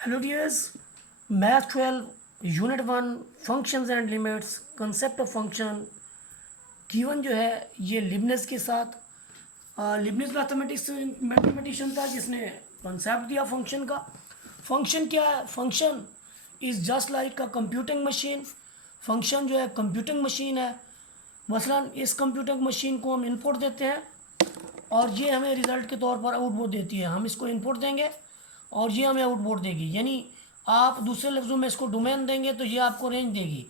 Hello dears, math 12 unit 1 functions and limits concept of function given जो है ये लिबनिज़ के साथ। लिबनिज़ मैथमेटिशियन था जिसने कंसेप्ट दिया फंक्शन का। फंक्शन क्या है? Function is just like a computing machine. Function जो है कंप्यूटिंग मशीन है। मसलन इस कंप्यूटिंग मशीन को हम इनपुट देते हैं और ये हमें रिज़ल्ट के तौर पर आउटपुट देती है। हम इसको इनपुट देंगे और ये हमें आउटपुट देगी। यानी आप दूसरे लफ्ज़ों में इसको डोमेन देंगे तो ये आपको रेंज देगी।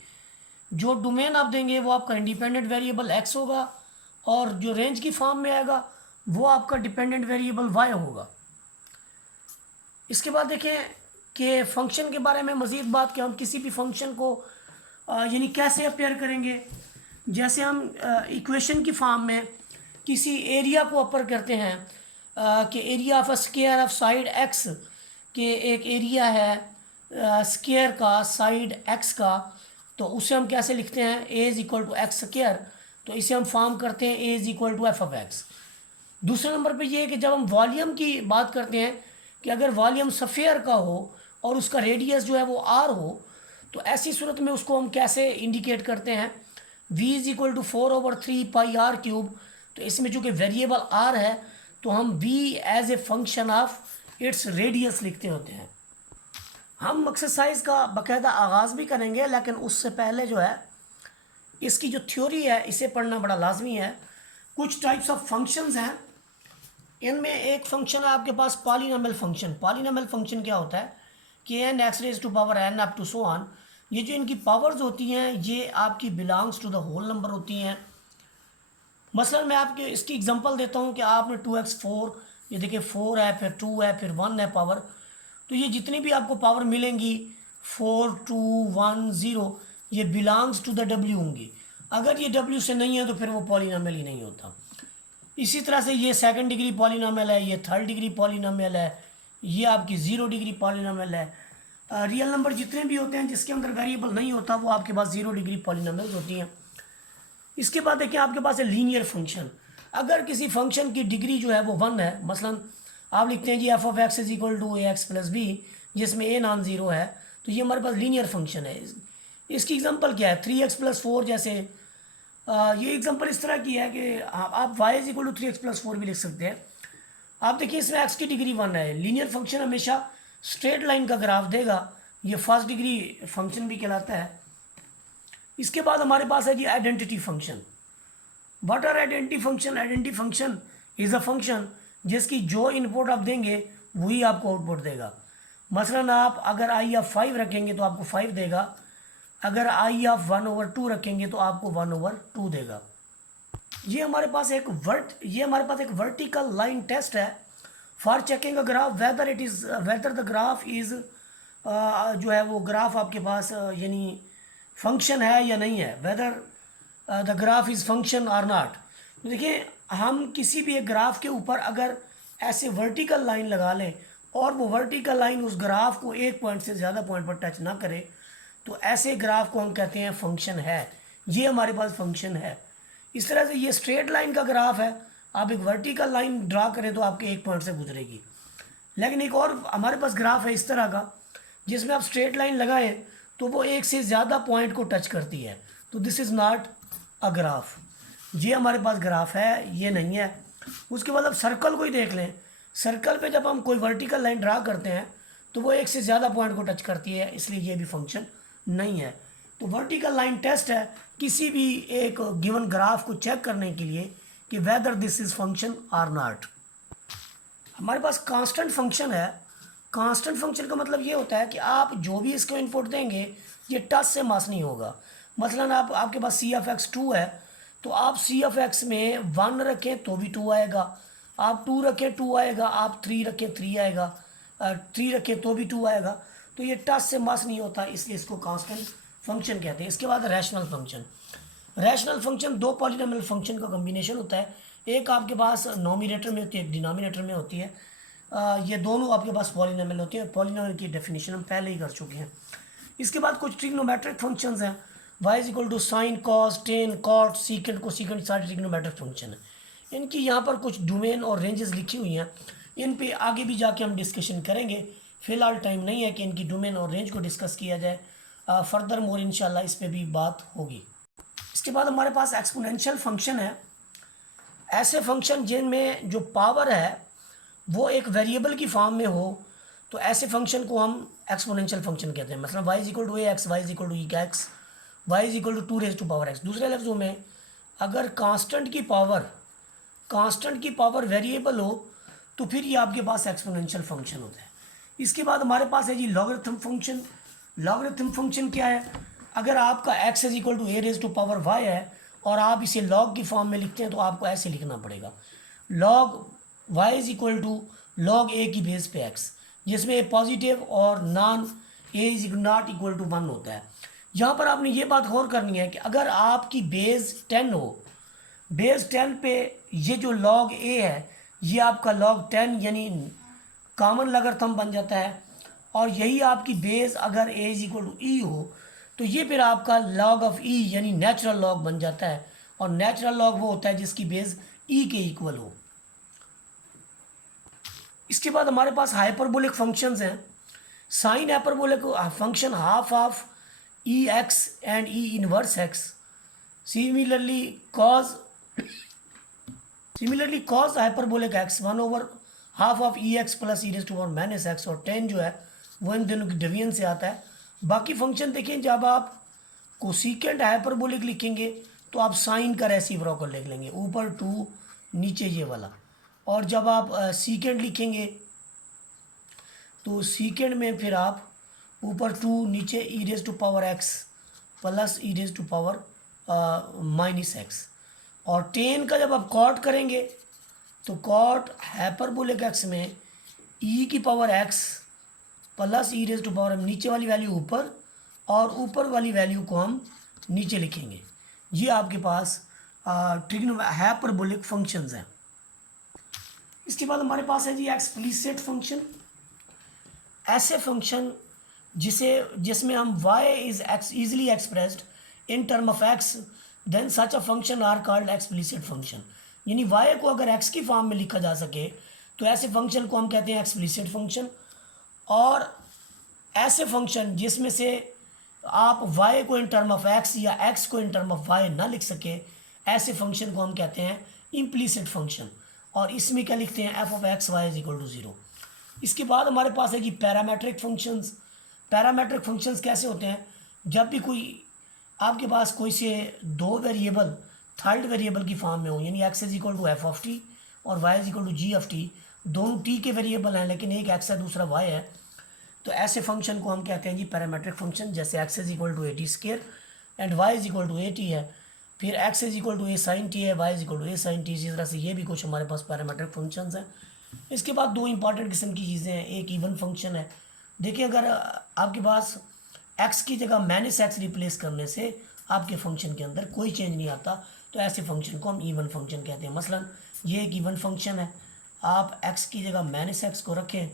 जो डोमेन आप देंगे वो आपका इंडिपेंडेंट वेरिएबल एक्स होगा और जो रेंज की फॉर्म में आएगा वो आपका डिपेंडेंट वेरिएबल वाई होगा। इसके बाद देखें कि फ़ंक्शन के बारे में मज़ीद बात कि हम किसी भी फंक्शन को यानी कैसे अपेयर करेंगे। जैसे हम इक्वेशन की फॉर्म में किसी एरिया को अपर करते हैं कि area of a square of side x के एक एरिया है स्क्वायर का साइड एक्स का, तो उसे हम कैसे लिखते हैं? A is equal to x square. तो इसे हम फॉर्म करते हैं A is equal to F of X. दूसरे नंबर पे ये है कि जब हम वॉल्यूम की बात करते हैं कि अगर वॉल्यूम सफ़ेयर का हो और उसका रेडियस जो है वो आर हो, तो ऐसी सूरत में उसको हम कैसे इंडिकेट करते हैं? v is equal to 4/3 pi r cube. तो इसमें चूँकि वेरिएबल r है तो हम v as a function of its radius लिखते होते हैं। हम एक्सरसाइज का बाकायदा आगाज़ भी करेंगे, लेकिन उससे पहले जो है इसकी जो थ्योरी है इसे पढ़ना बड़ा लाजमी है। कुछ टाइप्स ऑफ फंक्शंस हैं, इनमें एक फंक्शन है आपके पास पॉलिनोमियल फंक्शन। पॉलिनोमियल फंक्शन क्या होता है कि N X raise to power N up to so on. ये जो इनकी पावर्स होती हैं ये आपकी belongs to the whole number होती हैं। मसलन मैं आपके इसकी एग्जांपल देता हूँ कि आपने 2x4, ये देखिए 4 है, फिर 2 है, फिर 1 है पावर। तो ये जितनी भी आपको पावर मिलेंगी 4 2 1 0 ये बिलोंग्स टू द डब्ल्यू होंगी। अगर ये डब्ल्यू से नहीं है तो फिर वो पॉलिनोमियल ही नहीं होता। इसी तरह से ये सेकंड डिग्री पॉलिनोमियल है, ये थर्ड डिग्री पॉलिनोमियल है, ये आपकी 0 डिग्री पॉलिनोमियल है। रियल नंबर जितने भी होते हैं जिसके अंदर वेरिएबल नहीं होता वो आपके पास 0 डिग्री पॉलिनोमियल्स होती हैं। इसके बाद देखिए आपके पास है लीनियर फंक्शन। अगर किसी फंक्शन की डिग्री जो है वो 1 है, मसलन आप लिखते हैं जी f of x is equal to a x plus b, जिसमें ए नॉन ज़ीरो है, तो ये हमारे पास लीनियर फंक्शन है। इसकी एग्जांपल क्या है? 3x+4 जैसे। ये एग्जांपल इस तरह की है कि आप y is equal to 3x+4 भी लिख सकते हैं। आप देखिए इसमें x की डिग्री 1 है। लीनियर फंक्शन हमेशा स्ट्रेट लाइन का ग्राफ देगा, ये फर्स्ट डिग्री फंक्शन भी कहलाता है। इसके बाद हमारे पास है जी identity function. What are identity function? Identity function is a function जिसकी जो इनपुट आप देंगे वही आपको आउटपुट देगा। मसलन आप अगर आई ऑफ 5 रखेंगे तो आपको 5 देगा, अगर आई ऑफ 1/2 रखेंगे तो आपको 1/2 देगा। ये हमारे पास एक वर्टिकल लाइन टेस्ट है for checking a graph whether the graph is जो है वो ग्राफ आपके पास यानी फंक्शन है या नहीं है, whether the graph is function और नॉट। तो देखिए हम किसी भी एक ग्राफ के ऊपर अगर ऐसे वर्टिकल लाइन लगा लें और वो वर्टिकल लाइन उस ग्राफ को एक पॉइंट से ज़्यादा पॉइंट पर टच ना करे तो ऐसे ग्राफ को हम कहते हैं फंक्शन है। ये हमारे पास फंक्शन है। इस तरह से ये स्ट्रेट लाइन का ग्राफ है, आप एक वर्टिकल लाइन ड्रा करें तो आपके एक पॉइंट से गुजरेगी। लेकिन एक और हमारे पास ग्राफ है इस तरह का जिसमें आप स्ट्रेट लाइन लगाएं तो वो एक से ज़्यादा पॉइंट को टच करती है, तो this is not a graph. ये हमारे पास ग्राफ है, ये नहीं है। उसके बाद आप सर्कल को ही देख लें। सर्कल पे जब हम कोई वर्टिकल लाइन ड्रा करते हैं तो वो एक से ज़्यादा पॉइंट को टच करती है, इसलिए ये भी फंक्शन नहीं है। तो वर्टिकल लाइन टेस्ट है किसी भी एक गिवन ग्राफ को चेक करने के लिए कि वेदर दिस इज़ फंक्शन और नॉट। हमारे पास कांस्टेंट फंक्शन है। कांस्टेंट फंक्शन का मतलब ये होता है कि आप जो भी इसको इनपुट देंगे ये टच से मास नहीं होगा। मसलन आपके पास सी ऑफ एक्स 2 है, तो आप सी ऑफ एक्स में 1 रखें तो भी 2 आएगा, आप 2 रखें 2 आएगा, आप 3 रखें 3 आएगा, 3 रखें तो भी 2 आएगा। तो ये टच से मास नहीं होता, इसलिए इसको कांस्टेंट फंक्शन कहते हैं। इसके बाद रैशनल फंक्शन। रैशनल फंक्शन दो पॉलिनोमियल फंक्शन का कम्बिनेशन होता है। एक आपके पास नोमिनेटर में होती है, एक डिनोमिनेटर में होती है। ये दोनों आपके पास पॉलिनोमियल होती है। पॉलिनोमियल की डेफिनेशन हम पहले ही कर चुके हैं। इसके बाद कुछ ट्रिग्नोमेट्रिक फंक्शंस हैं। y is equal to sine cos tan cot secant cosecant सारे ट्रिग्नोमेट्रिक फंक्शन है। इनकी यहाँ पर कुछ डोमेन और रेंजेस लिखी हुई हैं, इन पे आगे भी जाके हम डिस्कशन करेंगे फ़िलहाल टाइम नहीं है कि इनकी डोमेन और रेंज को डिस्कस किया जाए, फर्दर मोर इंशाल्लाह इस पे भी बात होगी। इसके बाद हमारे पास एक्सपोनेंशियल फंक्शन है। ऐसे फंक्शन जिनमें जो पावर है वो एक वेरिएबल की फॉर्म में हो, तो ऐसे फंक्शन को हम एक्सपोनेंशियल फंक्शन कहते हैं। मतलब y is equal to a x, Y is equal to e का x, Y is equal to 2 raise to power x। दूसरे लफ्ज़ों में अगर कांस्टेंट की पावर वेरिएबल हो तो फिर ये आपके पास एक्सपोनेंशियल फंक्शन होता है। इसके बाद हमारे पास है जी लॉगरिथम फंक्शन। लॉगरिथम फंक्शन क्या है? अगर आपका x is equal to A raise to power y है और आप इसे लॉग की फॉर्म में लिखते हैं तो आपको ऐसे लिखना पड़ेगा, log y is equal to log a की बेस पे x, जिसमें ए पॉजिटिव और non a is not equal to 1 होता है। यहाँ पर आपने ये बात गौर करनी है कि अगर आपकी बेस 10 हो, बेस 10 पे ये जो लॉग ए है ये आपका लॉग 10 यानी कॉमन लॉगरिथम बन जाता है, और यही आपकी बेस अगर ए इज इक्वल टू ई हो तो ये फिर आपका लॉग ऑफ ई यानी नेचुरल लॉग बन जाता है। और नेचुरल लॉग वो होता है जिसकी बेस ई के इक्वल हो। इसके बाद हमारे पास हाइपरबोलिक फंक्शंस हैं। Sine hyperbolic function half of E X and E inverse X. Similarly cos hyperbolic X 1/2 of E X plus E raise to power minus X, और 10 जो है वो इन दोनों की डिवीजन से आता है। बाकी फंक्शन देखें, जब आप कोसिकेंट हाइपरबोलिक लिखेंगे तो आप साइन का रेसिप्रोकल लिख लेंगे, ऊपर 2 नीचे ये वाला। और जब आप सीकेंट लिखेंगे तो सीकेंट में फिर आप ऊपर 2 नीचे E raise to power X plus E raise to power minus X. और 10 का जब आप कॉट करेंगे तो कॉट हाइपरबोलिक एक्स में ई की power X plus E raise to power, नीचे वाली वैल्यू ऊपर और ऊपर वाली वैल्यू को हम नीचे लिखेंगे। ये आपके पास हाइपरबोलिक फंक्शंस हैं। इसके बाद हमारे पास है जी एक्सप्लिसिट फंक्शन। ऐसे फंक्शन जिसमें हम y is easily expressed in term of x, then such a function are called explicit function. यानी y को अगर x की फॉर्म में लिखा जा सके तो ऐसे फंक्शन को हम कहते हैं एक्सप्लिसिट फंक्शन। और ऐसे फंक्शन जिसमें से आप y को इन टर्म ऑफ x या x को इन टर्म ऑफ y ना लिख सके, ऐसे फंक्शन को हम कहते हैं इम्प्लिसिट फंक्शन। और इसमें क्या लिखते हैं, F of X Y is equal to 0। इसके बाद हमारे पास है कि पैरामेट्रिक फंक्शंस। पैरामेट्रिक फंक्शंस कैसे होते हैं? जब भी कोई आपके पास कोई से दो वेरिएबल थर्ड वेरिएबल की फॉर्म में हो, यानी x is equal to F of t और y is equal to g of t, दोनों टी के वेरिएबल हैं लेकिन एक एक्स है दूसरा वाई है, तो ऐसे फंक्शन को हम कहते हैं जी पैरामेट्रिक फंक्शन। जैसे x is equal to a t square and y is equal to a t है, फिर x is equal to a sine t है, y is equal to a sine t. इसी तरह से ये भी कुछ हमारे पास पैरामेट्रिक फंक्शंस हैं। इसके बाद दो इंपॉर्टेंट किस्म की चीज़ें हैं। एक इवन फंक्शन है। देखिए, अगर आपके पास एक्स की जगह माइनस एक्स रिप्लेस करने से आपके फंक्शन के अंदर कोई चेंज नहीं आता, तो ऐसे फंक्शन को हम इवन फंक्शन कहते हैं। मसलन ये एक इवन फंक्शन है, आप एक्स की जगह माइनस एक्स को रखें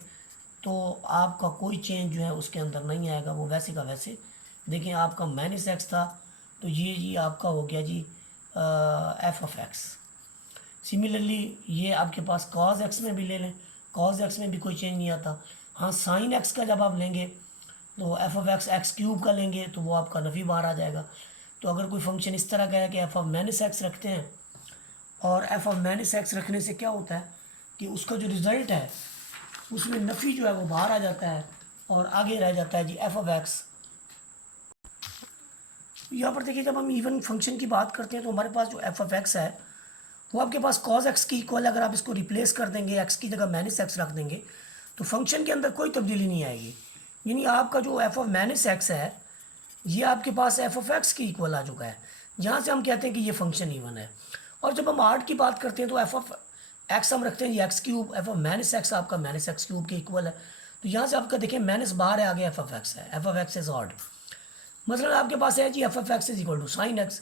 तो आपका कोई चेंज जो है उसके अंदर नहीं आएगा, वो वैसे का वैसे। देखिए, आपका माइनस एक्स था तो ये जी आपका हो गया जी एफ ऑफ एक्स। सिमिलरली ये आपके पास कॉज एक्स में भी ले लें, कॉज एक्स में भी कोई चेंज नहीं आता। हाँ, साइन एक्स का जब आप लेंगे तो F of x x cube का लेंगे तो वो आपका नफ़ी बाहर आ जाएगा। तो अगर कोई फंक्शन इस तरह का है कि एफ ऑफ माइनस एक्स रखते हैं, और एफ ऑफ माइनस एक्स रखने से क्या होता है कि उसका जो रिज़ल्ट है उसमें नफ़ी जो है वो बाहर आ जाता है और आगे रह जाता है जी एफ ऑफ एक्स। यहाँ पर देखिए, जब हम इवन फंक्शन की बात करते हैं तो हमारे पास जो एफ ऑफ एक्स है वो आपके पास कॉज एक्स की इक्वल। अगर आप इसको रिप्लेस कर देंगे, एक्स की जगह माइनस एक्स रख देंगे, तो फंक्शन के अंदर कोई तब्दीली नहीं आएगी। यानी आपका जो एफ ऑफ माइनस एक्स है ये आपके पास एफ ऑफ एक्स की इक्वल आ चुका है। यहाँ से हम कहते हैं कि ये फंक्शन इवन है। और जब हम आर्ट की बात करते हैं तो एफ ऑफ एक्स हम रखते हैं जी x cube, f of minus x आपका माइनस एक्स क्यूब के इक्वल है। तो यहाँ से आपका देखिए माइनस बाहर है, आगे एफ ऑफ एक्स है, F of x is odd. मतलब आपके पास है जी f of x is equal to sine x,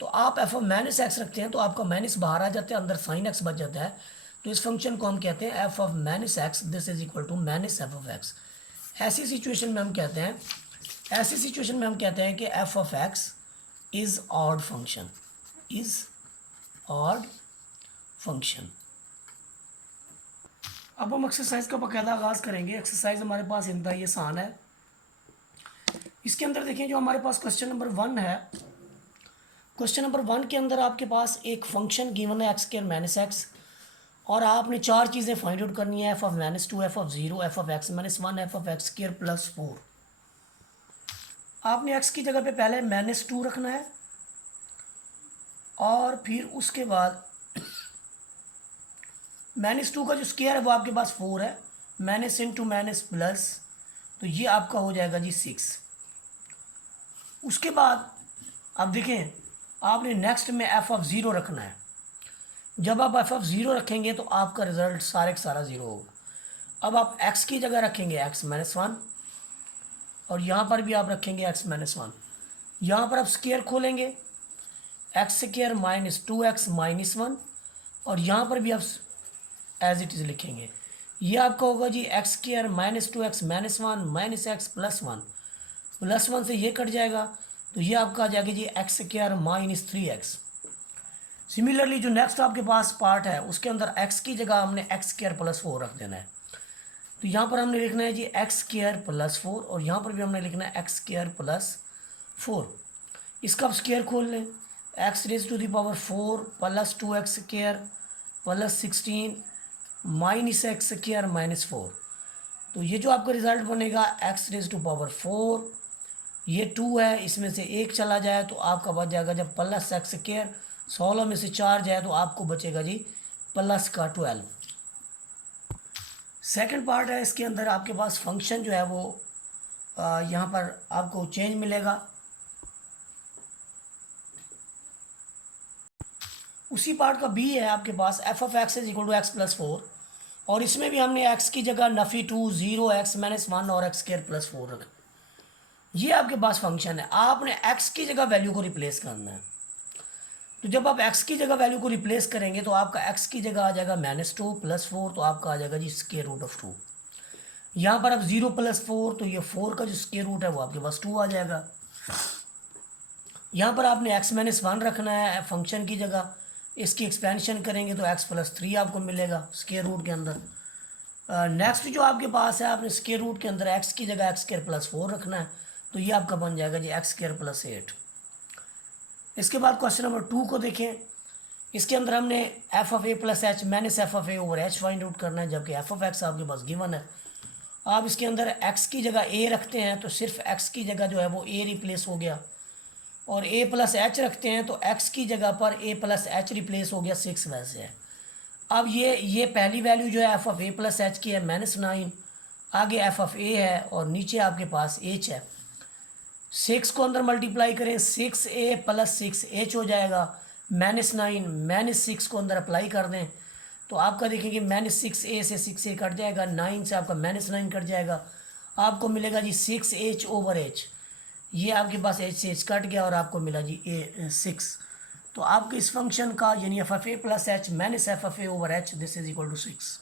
तो आप एफ ऑफ माइनस एक्स रखते हैं तो आपका माइनस बाहर आ जाता है, अंदर साइन एक्स बच जाता है। तो इस फंक्शन को हम कहते हैं F of minus X, this is equal to minus F of X. ऐसी सिचुएशन में हम कहते हैं कि F of x is odd function, is odd function. अब हम एक्सरसाइज का बाकायदा आगाज़ करेंगे। एक्सरसाइज हमारे पास इंतहाई आसान है। इसके अंदर देखें, जो हमारे पास क्वेश्चन नंबर 1 है, क्वेश्चन नंबर 1 के अंदर आपके पास एक फंक्शन गिवन है एक्स स्क्वायर माइनस एक्स, और आपने 4 चीज़ें फाइंड आउट करनी है, F of minus 2, F of 0, F of x minus 1, F of x square plus 4। आपने एक्स की जगह पे पहले माइनस 2 रखना है, और फिर उसके बाद माइनस 2 का जो स्क्वायर है वो आपके पास 4 है, माइनस इंटू माइनस प्लस, तो ये आपका हो जाएगा जी 6। उसके बाद अब देखें, आपने नेक्स्ट में एफ ऑफ 0 रखना है। जब आप एफ ऑफ 0 रखेंगे तो आपका रिजल्ट सारे का सारा 0 होगा। अब आप एक्स की जगह रखेंगे एक्स माइनस 1, और यहाँ पर भी आप रखेंगे एक्स माइनस 1। यहाँ पर आप स्क्वायर खोलेंगे, x square minus 2x minus 1, और यहाँ पर भी आप एज इट इज़ लिखेंगे। ये आपका होगा जी x square minus 2x minus 1 minus x plus 1, plus 1 से ये कट जाएगा, तो ये आपका आ जाएगा जी x square minus 3x। Similarly जो नेक्स्ट आपके पास पार्ट है, उसके अंदर x की जगह हमने एक्स स्क्वायर प्लस 4 रख देना है। तो यहाँ पर हमने लिखना है जी एक्स स्क्वायर प्लस 4, और यहाँ पर भी हमने लिखना है एक्स स्क्वायर प्लस 4। इसका आप स्क्वायर खोल लें, X raise to the power 4 plus 2x square plus 16 minus X square minus 4। तो ये जो आपका रिजल्ट बनेगा एक्स रेज टू पावर 4, ये 2 है, इसमें से 1 चला जाए तो आपका बच जाएगा जब प्लस एक्स स्क्वायर, 16 में से 4 जाए तो आपको बचेगा जी प्लस का 12। सेकंड पार्ट है, इसके अंदर आपके पास फंक्शन जो है वो यहाँ पर आपको चेंज मिलेगा। उसी पार्ट का बी है आपके पास, f of x is equal to x plus 4, और इसमें भी हमने एक्स की जगह नफ़ी 2, 0, एक्स माइनस 1 और एक्स स्क्वायर प्लस 4 रखा। ये आपके पास फंक्शन है, आपने एक्स की जगह वैल्यू को रिप्लेस करना है। तो जब आप x की जगह वैल्यू को रिप्लेस करेंगे तो आपका x की जगह आ जाएगा माइनस 2 प्लस 4, तो आपका आ जाएगा जी स्क्वायर रूट ऑफ 2। यहाँ पर अब 0 प्लस 4, तो ये 4 का जो स्क्वायर रूट है वो आपके पास 2 आ जाएगा। यहाँ पर आपने x माइनस 1 रखना है फंक्शन की जगह, इसकी एक्सपेंशन करेंगे तो x प्लस 3 आपको मिलेगा स्क्वायर रूट के अंदर। नेक्स्ट जो आपके पास है, आपने स्क्वायर रूट के अंदर x की जगह एक्स स्क्वायर प्लस 4 रखना है, तो ये आपका बन जाएगा जी एक्स स्क्वायर प्लस 8। इसके बाद क्वेश्चन नंबर 2 को देखें। इसके अंदर हमने F of A plus H minus F of A over H find out करना है, जबकि एफ ऑफ एक्स आपके पास गिवन है। आप इसके अंदर एक्स की जगह ए रखते हैं तो सिर्फ एक्स की जगह जो है वो ए रिप्लेस हो गया, और ए प्लस एच रखते हैं तो एक्स की जगह पर ए प्लस एच रिप्लेस हो गया, 6 वैसे है। अब ये पहली वैल्यू जो है F of A plus H की है -9, आगे एफ ऑफ ए है और नीचे आपके पास एच है। 6 को अंदर मल्टीप्लाई करें, 6a प्लस 6h हो जाएगा, -9 -6 को अंदर अप्लाई कर दें तो आपका देखेंगे -6a से 6a कट जाएगा, 9 से आपका -9 कट जाएगा, आपको मिलेगा जी 6h ओवर h। ये आपके पास h से h कट गया और आपको मिला जी 6। तो आपके इस फंक्शन का यानी F of A plus H minus F of A over H this is equal to 6।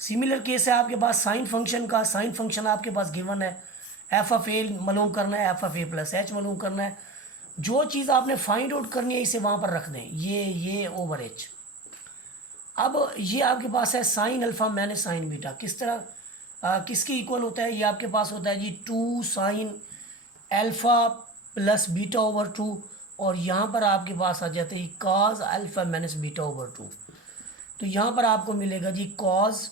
Similar case है आपके पास साइन फंक्शन का। साइन फंक्शन आपके पास गिवन है, एफ ऑफ ए मालूम करना है, F of A plus H मालूम करना है। जो चीज़ आपने फाइंड आउट करनी है इसे वहाँ पर रख दें, ये ओवर एच। अब ये आपके पास है sine alpha minus sign beta, किस तरह किसके इक्वल होता है, ये आपके पास होता है जी 2 sine alpha plus beta over 2, और यहाँ पर आपके पास आ जाते हैं cause alpha minus beta over 2। तो यहाँ पर आपको मिलेगा जी कॉज,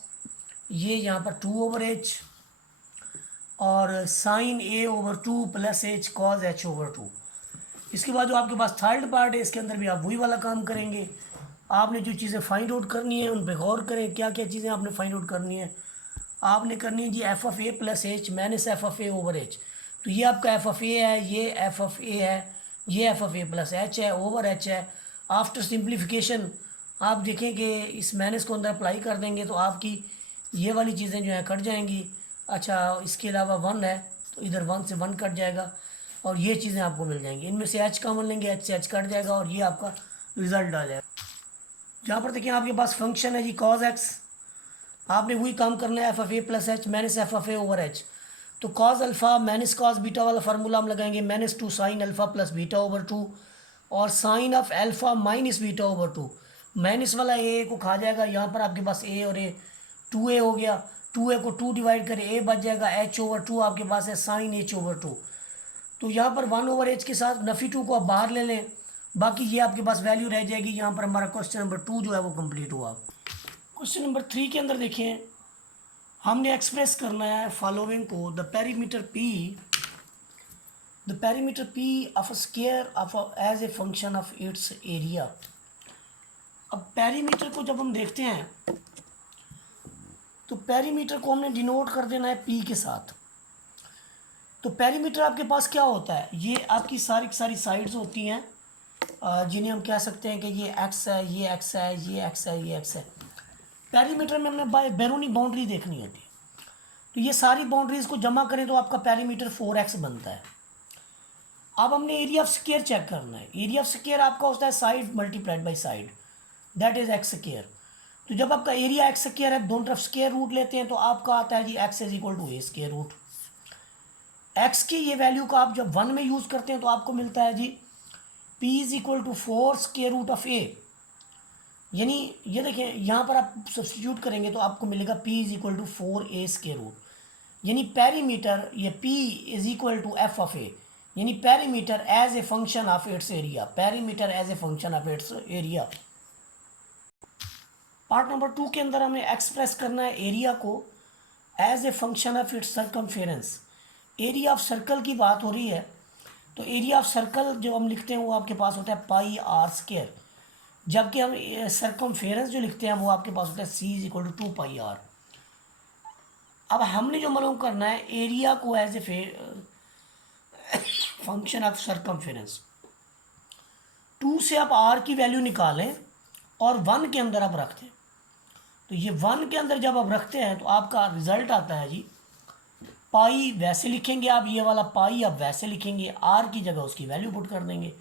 ये यहाँ पर 2 ओवर एच, और sine a over 2 plus h cos h over 2। इसके बाद जो आपके पास थर्ड पार्ट है, इसके अंदर भी आप वही वाला काम करेंगे। आपने जो चीज़ें फाइंड आउट करनी है उन पर गौर करें, क्या क्या चीज़ें आपने फाइंड आउट करनी है। आपने करनी है जी f of A plus H minus F of A over h. तो ये आपका एफ ऑफ ए है, ये एफ ऑफ ए है, ये F of A plus H है, ओवर एच है। आफ्टर सिंप्लीफिकेशन आप देखें कि इस माइनस को अंदर अप्लाई कर देंगे तो आपकी ये वाली चीज़ें जो हैं कट जाएंगी। अच्छा, इसके अलावा 1 है तो इधर 1 से 1 कट जाएगा और ये चीज़ें आपको मिल जाएंगी। इनमें से एच कॉमन लेंगे, एच से एच कट जाएगा और ये आपका रिजल्ट आ जाएगा। जहाँ पर देखिए आपके पास फंक्शन है जी कॉज एक्स, आपने वही काम करना है F of A plus H minus F of A over h. तो cos alpha minus cos beta वाला फार्मूला हम लगाएंगे, -2 sine alpha plus beta over 2, और sine of alpha minus beta over 2। Minus वाला ए को खा जाएगा, यहाँ पर आपके पास ए और ए 2a हो गया, 2a को 2 डिवाइड करें, a बच जाएगा, h/2 आपके पास है साइन h/2। तो यहाँ पर 1/h के साथ नफ़ी 2 को आप बाहर ले लें, बाकी ये आपके पास वैल्यू रह जाएगी। यहाँ पर हमारा क्वेश्चन नंबर 2 जो है वो कंप्लीट हुआ। क्वेश्चन नंबर 3 के अंदर देखें, हमने एक्सप्रेस करना है फॉलोइंग को, the perimeter P of a square as a function of its area। अब पेरीमीटर को जब हम देखते हैं तो पेरीमीटर को हमने डिनोट कर देना है P के साथ। तो पेरीमीटर आपके पास क्या होता है, ये आपकी सारी की सारी साइड्स होती हैं जिन्हें हम कह सकते हैं कि ये x है, ये x है, ये x है, ये x है। पेरीमीटर में हमने बैरूनी बाउंड्री देखनी होती है, तो ये सारी बाउंड्रीज को जमा करें तो आपका पेरीमीटर 4x बनता है। अब हमने एरिया ऑफ स्क्वायर चेक करना है। एरिया ऑफ स्क्वायर आपका होता है side multiplied by side, that is x square. तो जब आपका एरिया एक्स स्क्वायर है, दोनों तरफ स्क्वायर रूट लेते हैं तो आपका आता है जी x is equal to A square root. X की ये वैल्यू का आप जब 1 में यूज़ करते हैं तो आपको मिलता है जी p is equal to 4 square root of a। यानी ये देखें, यहाँ पर आप सब्सटीट्यूट करेंगे तो आपको मिलेगा p is equal to 4a square root. यानी पेरीमीटर ये p is equal to f of a, यानी perimeter as a function of its area, perimeter as a function of its area. Part number 2 के अंदर हमें express करना है area को as a function of its circumference. Area of circle की बात हो रही है, तो एरिया ऑफ सर्कल जो हम लिखते हैं वो आपके पास होता है पाई आर स्क्वायर, जबकि हम सर्कमफेरेंस जो लिखते हैं वो आपके पास होता है c is equal to 2 pi R. अब हमने जो मालूम करना है एरिया को as a function of circumference, 2 से आप r की वैल्यू निकालें और 1 के अंदर आप रख दें। तो ये 1 के अंदर जब आप रखते हैं तो आपका रिजल्ट आता है जी पाई, वैसे लिखेंगे आप, ये वाला पाई आप वैसे लिखेंगे, r की जगह उसकी वैल्यू पुट कर देंगे।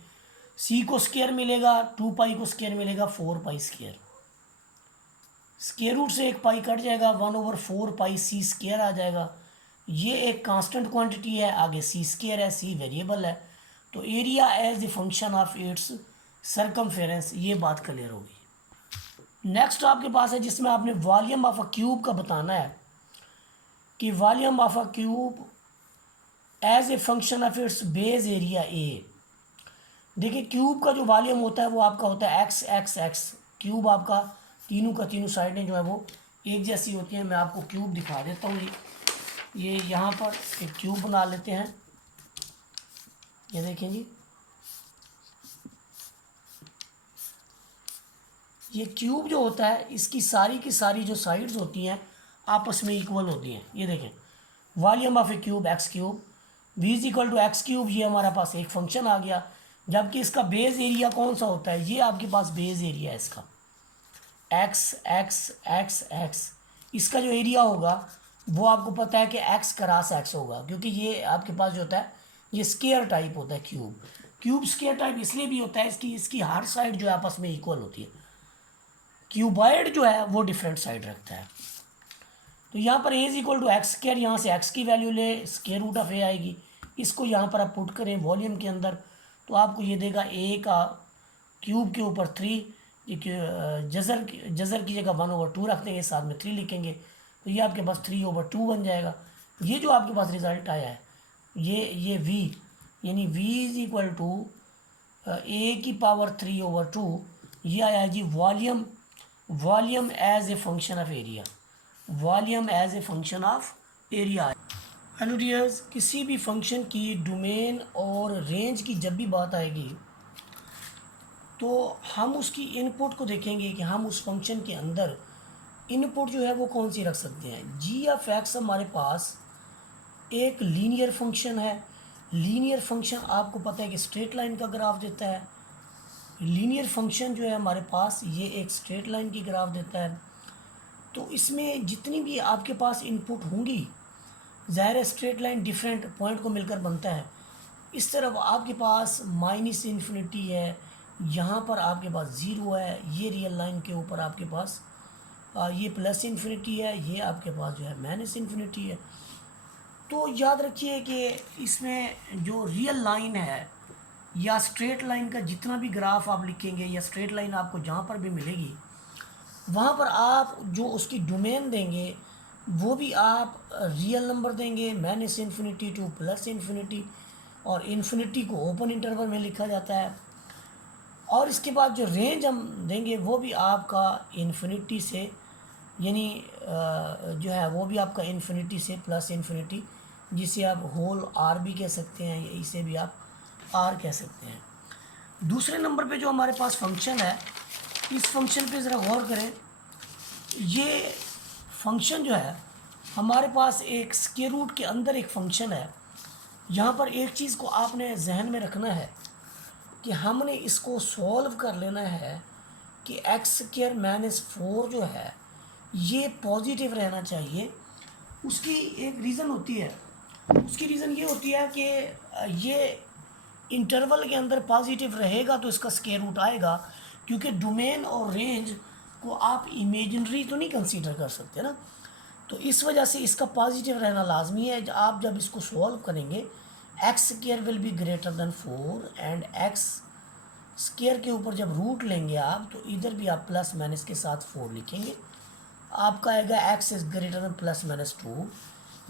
c को स्क्वायर मिलेगा, 2 पाई को स्क्वायर मिलेगा 4 पाई स्क्वायर, स्क्वायर रूट से एक पाई कट जाएगा, 1/4 पाई c स्क्वायर आ जाएगा। ये एक कांस्टेंट क्वांटिटी है, आगे c स्क्वायर है, c वेरिएबल है। तो area as a function of its circumference, ये बात क्लियर होगी। नेक्स्ट आपके पास है जिसमें आपने वॉल्यूम ऑफ अ क्यूब का बताना है कि volume of a cube as a function of its base area A. देखिए क्यूब का जो वॉल्यूम होता है वो आपका होता है एक्स एक्स एक्स। क्यूब आपका तीनों का तीनों साइडें जो है वो एक जैसी होती हैं। मैं आपको क्यूब दिखा देता हूँ। ये यहाँ पर एक क्यूब बना लेते हैं, ये देखें जी, ये क्यूब जो होता है इसकी सारी की सारी जो साइड्स होती हैं आपस में इक्वल होती हैं। ये देखें volume of a cube X cube, v is equal to X cube, ये हमारे पास एक फंक्शन आ गया। जबकि इसका बेस एरिया कौन सा होता है, ये आपके पास बेस एरिया है इसका एक्स एक्स एक्स एक्स। इसका जो एरिया होगा वो आपको पता है कि एक्स क्रॉस एक्स होगा, क्योंकि ये आपके पास जो होता है ये स्क्वायर टाइप होता है। क्यूब स्क्वायर टाइप इसलिए भी होता है इसकी हर साइड जो है आपस में इक्वल होती है। क्यूबॉइड जो है वो डिफरेंट साइड रखता है। तो यहाँ पर a is equal to x square, यहाँ से एक्स की वैल्यू ले, स्क्वायर रूट ऑफ ए आएगी, इसको यहाँ पर आप पुट करें वॉल्यूम के अंदर तो आपको ये देगा ए का क्यूब के ऊपर 3, जज़र की जगह 1/2 रख देंगे, साथ में 3 लिखेंगे तो ये आपके पास 3/2 बन जाएगा। ये जो आपके पास रिज़ल्ट आया है ये v, यानी v is equal to a की पावर 3/2, ये आया है जी volume as a function of area, volume as a function of area. Hello dears, किसी भी फंक्शन की डोमेन और रेंज की जब भी बात आएगी तो हम उसकी इनपुट को देखेंगे कि हम उस फंक्शन के अंदर इनपुट जो है वो कौन सी रख सकते हैं। जी ऑफ एक्स हमारे पास एक लीनियर फंक्शन है। लीनियर फंक्शन आपको पता है कि स्ट्रेट लाइन का ग्राफ देता है। लीनियर फंक्शन जो है हमारे पास ये एक स्ट्रेट लाइन की ग्राफ देता है। तो इसमें जितनी भी आपके पास इनपुट होंगी, ज़ाहिर है स्ट्रेट लाइन डिफरेंट पॉइंट को मिलकर बनता है। इस तरफ आपके पास माइनस इन्फिनिटी है, यहाँ पर आपके पास ज़ीरो है, ये रियल लाइन के ऊपर आपके पास ये प्लस इन्फिनिटी है, ये आपके पास जो है माइनस इन्फिनिटी है। तो याद रखिए कि इसमें जो रियल लाइन है या स्ट्रेट लाइन का जितना भी ग्राफ आप लिखेंगे या स्ट्रेट लाइन आपको जहाँ पर भी मिलेगी वहाँ पर आप जो उसकी डोमेन देंगे वो भी आप रियल नंबर देंगे, minus infinity two plus infinity, और इन्फिनिटी को ओपन इंटरवल में लिखा जाता है। और इसके बाद जो रेंज हम देंगे वो भी आपका इन्फिनिटी से, यानी जो है वो भी आपका इन्फिनिटी से प्लस इन्फिनिटी, जिसे आप होल आर भी कह सकते हैं, या इसे भी आप आर कह सकते हैं। दूसरे नंबर पे जो हमारे पास फंक्शन है, इस फंक्शन पे ज़रा गौर करें। ये फंक्शन जो है हमारे पास एक स्क्वायर रूट के अंदर एक फंक्शन है। यहाँ पर एक चीज़ को आपने जहन में रखना है कि हमने इसको सॉल्व कर लेना है कि एक्स स्क्वायर माइनस 4 जो है ये पॉजिटिव रहना चाहिए। उसकी एक रीज़न होती है, उसकी रीज़न ये होती है कि ये इंटरवल के अंदर पॉजिटिव रहेगा तो इसका स्क्वायर रूट आएगा, क्योंकि डोमेन और रेंज को आप इमेजिनरी तो नहीं कंसीडर कर सकते ना। तो इस वजह से इसका पॉजिटिव रहना लाजमी है। आप जब इसको सॉल्व करेंगे, x square will be greater than 4 and x square के ऊपर जब रूट लेंगे आप, तो इधर भी आप प्लस माइनस के साथ 4 लिखेंगे। आपका आएगा X is greater than plus minus 2,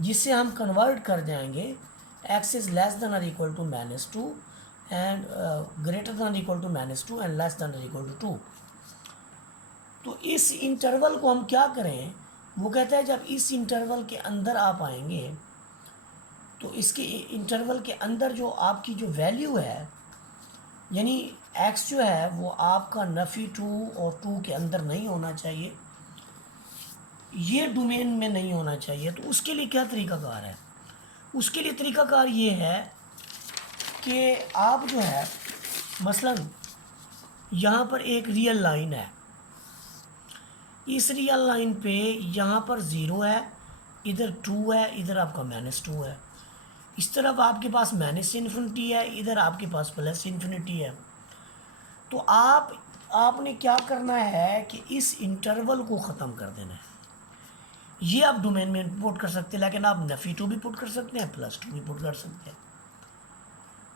जिससे हम कन्वर्ट कर जाएंगे एक्स इज़ लेस देन और equal to minus 2 and greater than equal to minus 2 and less than equal to 2। तो इस इंटरवल को हम क्या करें, वो कहता है जब इस इंटरवल के अंदर आप आएंगे तो इसके इंटरवल के अंदर जो आपकी जो वैल्यू है, यानी x जो है वो आपका नफ़ी 2 और 2 के अंदर नहीं होना चाहिए, ये डोमेन में नहीं होना चाहिए। तो उसके लिए क्या तरीकाकार है? उसके लिए तरीकाकार ये है कि आप जो है मसलन यहाँ पर एक रियल लाइन है, इस रियल लाइन पे यहाँ पर 0 है, इधर 2 है, इधर आपका माइनस 2 है, इस तरफ आपके पास माइनस इन्फिनिटी है, इधर आपके पास प्लस इन्फिनिटी है। तो आपने क्या करना है कि इस इंटरवल को ख़त्म कर देना है। ये आप डोमेन में पुट कर सकते हैं, लेकिन आप नफ़ी 2 भी पुट कर सकते हैं, प्लस 2 भी पुट कर सकते हैं,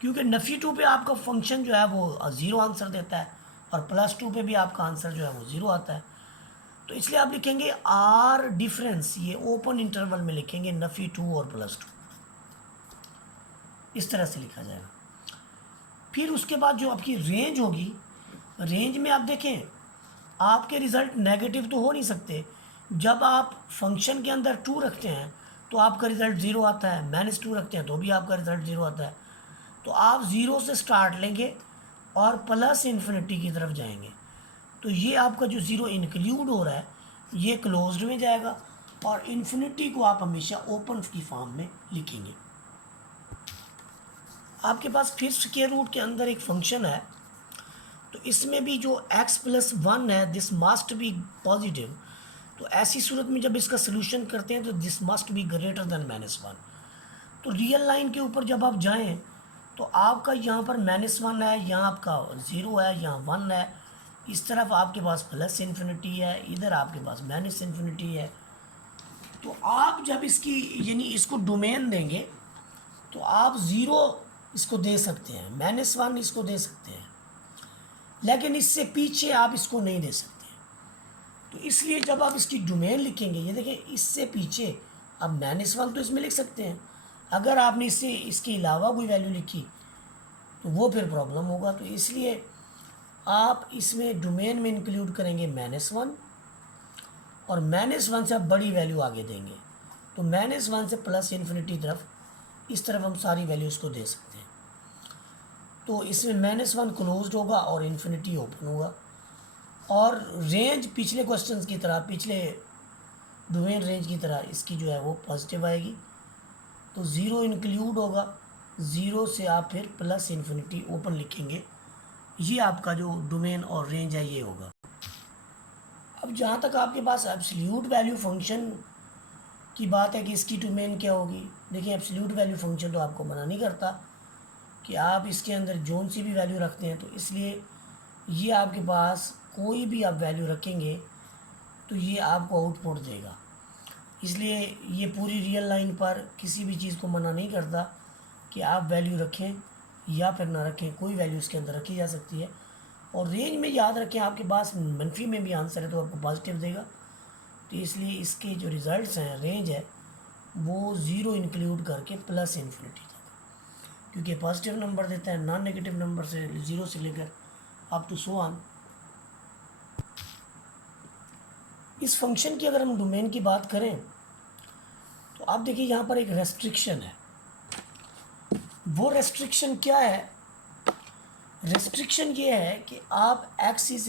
क्योंकि नफ़ी 2 पे आपका फंक्शन जो है वो 0 आंसर देता है और प्लस 2 पे भी आपका आंसर जो है वो 0 आता है। तो इसलिए आप लिखेंगे आर डिफरेंस, ये ओपन इंटरवल में लिखेंगे नफ़ी 2 और प्लस 2, इस तरह से लिखा जाएगा। फिर उसके बाद जो आपकी रेंज होगी, रेंज में आप देखें आपके रिज़ल्ट नेगेटिव तो हो नहीं सकते। जब आप फंक्शन के अंदर 2 रखते हैं तो आपका रिज़ल्ट 0 आता है, माइनस 2 रखते हैं तो भी आपका रिज़ल्ट 0 आता है। तो आप 0 से स्टार्ट लेंगे और प्लस इन्फिनिटी की तरफ जाएंगे, तो ये आपका जो 0 इंक्लूड हो रहा है ये क्लोज्ड में जाएगा, और इन्फिनिटी को आप हमेशा ओपन की फॉर्म में लिखेंगे। आपके पास फिर स्क्वायर रूट के अंदर एक फंक्शन है, तो इसमें भी जो x प्लस 1 है दिस मस्ट बी पॉजिटिव। तो ऐसी सूरत में जब इसका सोल्यूशन करते हैं तो this must be greater than minus 1। तो रियल लाइन के ऊपर जब आप जाएं तो आपका यहाँ पर माइनस 1 है, यहाँ आपका 0 है, यहाँ 1 है, इस तरफ आपके पास प्लस इन्फिनिटी है, इधर आपके पास माइनस इन्फिनिटी है। तो आप जब इसकी यानी इसको डोमेन देंगे तो आप 0 इसको दे सकते हैं, माइनस 1 इसको दे सकते हैं, लेकिन इससे पीछे आप इसको नहीं दे सकते। तो इसलिए जब आप इसकी डोमेन लिखेंगे, ये देखें इससे पीछे आप माइनस 1 तो इसमें लिख सकते हैं, अगर आपने इससे इसके अलावा कोई वैल्यू लिखी तो वो फिर प्रॉब्लम होगा। तो इसलिए आप इसमें डोमेन में इंक्लूड करेंगे माइनस 1, और माइनस 1 से आप बड़ी वैल्यू आगे देंगे, तो माइनस 1 से प्लस इन्फिनिटी तरफ, इस तरफ हम सारी वैल्यूज़ को दे सकते हैं। तो इसमें माइनस 1 क्लोज्ड होगा और इन्फिनिटी ओपन होगा, और रेंज पिछले क्वेश्चंस की तरह, पिछले डोमेन रेंज की तरह इसकी जो है वो पॉजिटिव आएगी। तो 0 इंक्लूड होगा, 0 से आप फिर प्लस इन्फिनिटी ओपन लिखेंगे, ये आपका जो डोमेन और रेंज है ये होगा। अब जहाँ तक आपके पास एब्सोल्यूट वैल्यू फंक्शन की बात है कि इसकी डोमेन क्या होगी, देखिए एब्सोल्यूट वैल्यू फंक्शन तो आपको मना नहीं करता कि आप इसके अंदर जोन सी भी वैल्यू रखते हैं, तो इसलिए ये आपके पास कोई भी आप वैल्यू रखेंगे तो ये आपको आउटपुट देगा। इसलिए ये पूरी रियल लाइन पर किसी भी चीज़ को मना नहीं करता कि आप वैल्यू रखें या फिर ना रखें, कोई वैल्यू इसके अंदर रखी जा सकती है। और रेंज में याद रखें आपके पास मनफी में भी आंसर है तो आपको पॉजिटिव देगा, तो इसलिए इसके जो रिज़ल्ट्स हैं रेंज है वो ज़ीरो इंक्लूड करके प्लस इन्फिनिटी तक, क्योंकि पॉजिटिव नंबर देता है नॉन नेगेटिव नंबर से ज़ीरो से लेकर अप टू सो ऑन। इस फंक्शन की अगर हम डोमेन की बात करें तो आप देखिए यहाँ पर एक रेस्ट्रिक्शन है। वो रेस्ट्रिक्शन क्या है? रेस्ट्रिक्शन ये है कि आप एक्स इज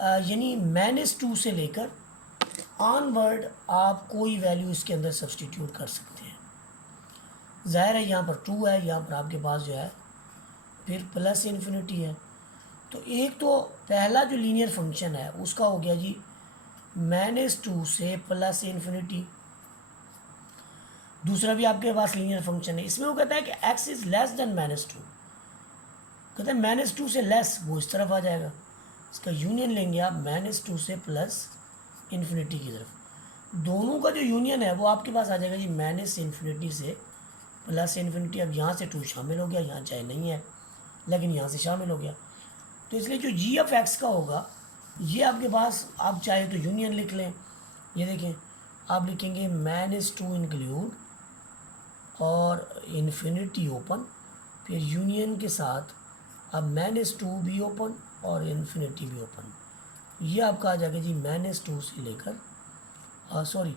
यानी -2 से लेकर ऑनवर्ड आप कोई वैल्यू इसके अंदर सब्सटीट्यूट कर सकते हैं। ज़ाहिर है यहाँ पर 2 है, यहाँ पर आपके पास जो है फिर प्लस इन्फिनिटी है। तो एक तो पहला जो लीनियर फंक्शन है उसका हो गया जी -2 से प्लस इन्फिनिटी। दूसरा भी आपके पास लीनियर फंक्शन है, इसमें वो कहता है कि x इज़ लेस देन -2, कहते हैं -2 से लेस, वो इस तरफ आ जाएगा। इसका यूनियन लेंगे आप -2 से प्लस इन्फिनिटी की तरफ। दोनों का जो यूनियन है वो आपके पास आ जाएगा जी -इन्फिनिटी से प्लस इन्फिनिटी। अब यहाँ से 2 शामिल हो गया, यहाँ चाहे नहीं है लेकिन यहाँ से शामिल हो गया, तो इसलिए जो g(x) का होगा ये आपके पास, आप चाहे तो यूनियन लिख लें। ये देखें, आप लिखेंगे -2 इंक्लूड और इन्फिनिटी ओपन, फिर यूनियन के साथ अब -2 भी ओपन और इन्फिनिटी भी ओपन। ये आपका आ जाएगा जी -2 से लेकर सॉरी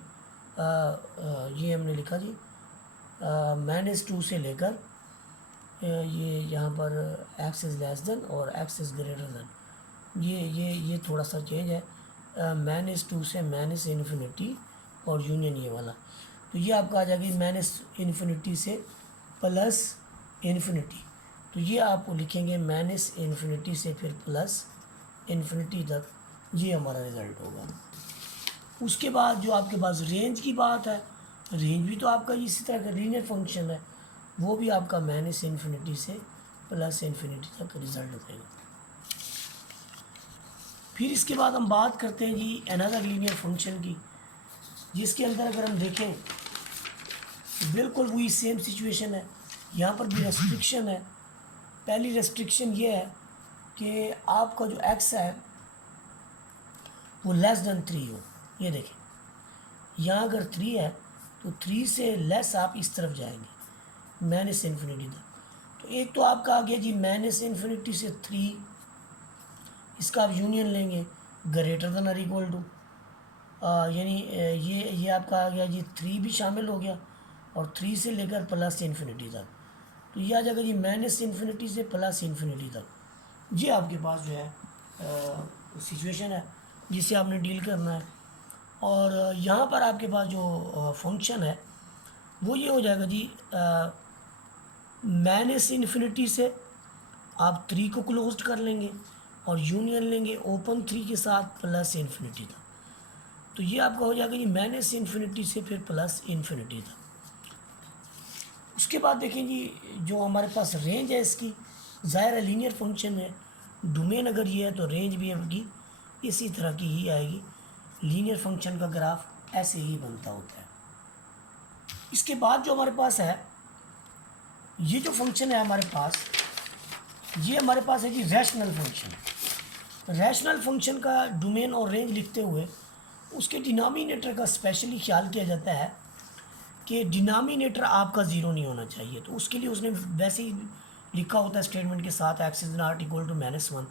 ये हमने लिखा जी -2 से लेकर ये यहाँ पर x इज़ लेस देन और x इज़ ग्रेटर देन, ये थोड़ा सा चेंज है, -2 से इन्फिनिटी और यूनियन ये वाला। तो ये आपका आ जाएगी इन्फिनिटी से प्लस इन्फिनिटी, तो ये आप लिखेंगे इन्फिनिटी से फिर प्लस इन्फिनिटी तक, ये हमारा रिज़ल्ट होगा। उसके बाद जो आपके पास रेंज की बात है, रेंज भी तो आपका इसी तरह का लीनियर फंक्शन है, वो भी आपका इन्फिनिटी से प्लस इन्फिनिटी तक रिज़ल्ट देगा। फिर इसके बाद हम बात करते हैं जी अनदर लीनियर फंक्शन की, जिसके अंदर अगर हम देखें बिल्कुल वही सेम सिचुएशन है। यहाँ पर भी रेस्ट्रिक्शन है। पहली रेस्ट्रिक्शन ये है कि आपका जो x है वो लेस देन 3 हो। ये देखें, यहाँ अगर 3 है तो 3 से लेस आप इस तरफ जाएंगे इन्फिनिटी तक। तो एक तो आपका आ गया जी इन्फिनिटी से 3, इसका आप यूनियन लेंगे ग्रेटर देन और इक्वल टू, यानी ये आपका आ गया जी 3 भी शामिल हो गया और 3 से लेकर प्लस इन्फिनिटी तक, तो ये आ जाएगा जी इन्फिनिटी से प्लस इन्फिनिटी तक। ये आपके पास जो है सिचुएशन है जिससे आपने डील करना है। और यहाँ पर आपके पास जो फंक्शन है वो ये हो जाएगा जी इन्फिनिटी से आप 3 को क्लोज कर लेंगे और यूनियन लेंगे ओपन 3 के साथ प्लस इन्फिनिटी तक, तो ये आपका हो जाएगा जी इन्फिनिटी से फिर प्लस इन्फिनिटी तक। उसके बाद देखें जी जो हमारे पास रेंज है इसकी, ज़ाहिर है लीनियर फंक्शन है, डोमेन अगर ये है तो रेंज भी आपकी इसी तरह की ही आएगी। लीनियर फंक्शन का ग्राफ ऐसे ही बनता होता है। इसके बाद जो हमारे पास है, ये जो फंक्शन है हमारे पास, ये हमारे पास है जी रैशनल फंक्शन। रैशनल फंक्शन का डोमेन और रेंज लिखते हुए उसके डिनोमिनेटर का स्पेशली ख्याल किया जाता है कि डिनोमिनेटर आपका ज़ीरो नहीं होना चाहिए। तो उसके लिए उसने वैसे ही लिखा होता है स्टेटमेंट के साथ x is not equal to -1।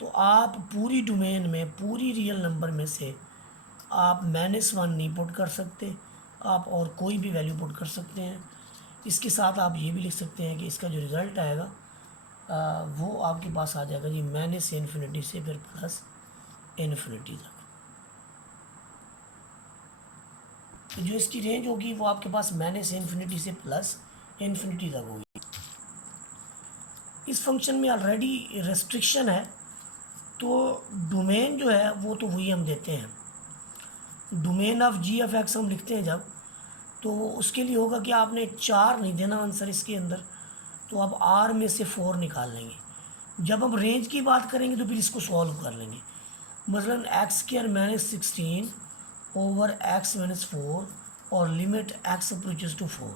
तो आप पूरी डोमेन में पूरी रियल नंबर में से आप -1 नहीं पुट कर सकते, आप और कोई भी वैल्यू पुट कर सकते हैं। इसके साथ आप ये भी लिख सकते हैं कि इसका जो रिज़ल्ट आएगा वो आपके पास आ जाएगा जी इन्फिनिटी से फिर प्लस इन्फिनिटी तक। तो जो इसकी रेंज होगी वो आपके पास इन्फिनिटी से प्लस इन्फिनिटी तक होगी। इस फंक्शन में ऑलरेडी रेस्ट्रिक्शन है, तो डोमेन जो है वो तो वही हम देते हैं। डोमेन ऑफ g(x) हम लिखते हैं जब, तो उसके लिए होगा कि आपने 4 नहीं देना आंसर इसके अंदर, तो आप r में से 4 निकाल लेंगे। जब हम रेंज की बात करेंगे तो फिर इसको सॉल्व कर लेंगे। मसलन x² - 16 ओवर x - 4 और लिमिट x अप्रोचेस टू 4,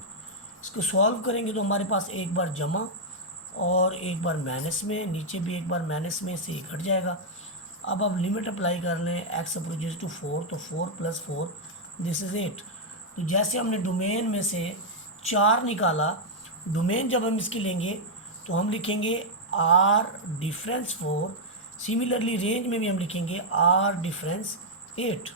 इसको सॉल्व करेंगे तो हमारे पास एक बार जमा और एक बार माइनस में, नीचे भी एक बार माइनस में से घट जाएगा। अब आप लिमिट अप्लाई कर लें, एक्स अप्रोचेस टू 4, तो 4 + 4 दिस इज़ 8। तो जैसे हमने डोमेन में से 4 निकाला, डोमेन जब हम इसकी लेंगे तो हम लिखेंगे आर डिफरेंस 4। सिमिलरली रेंज में भी हम लिखेंगे आर डिफरेंस 8।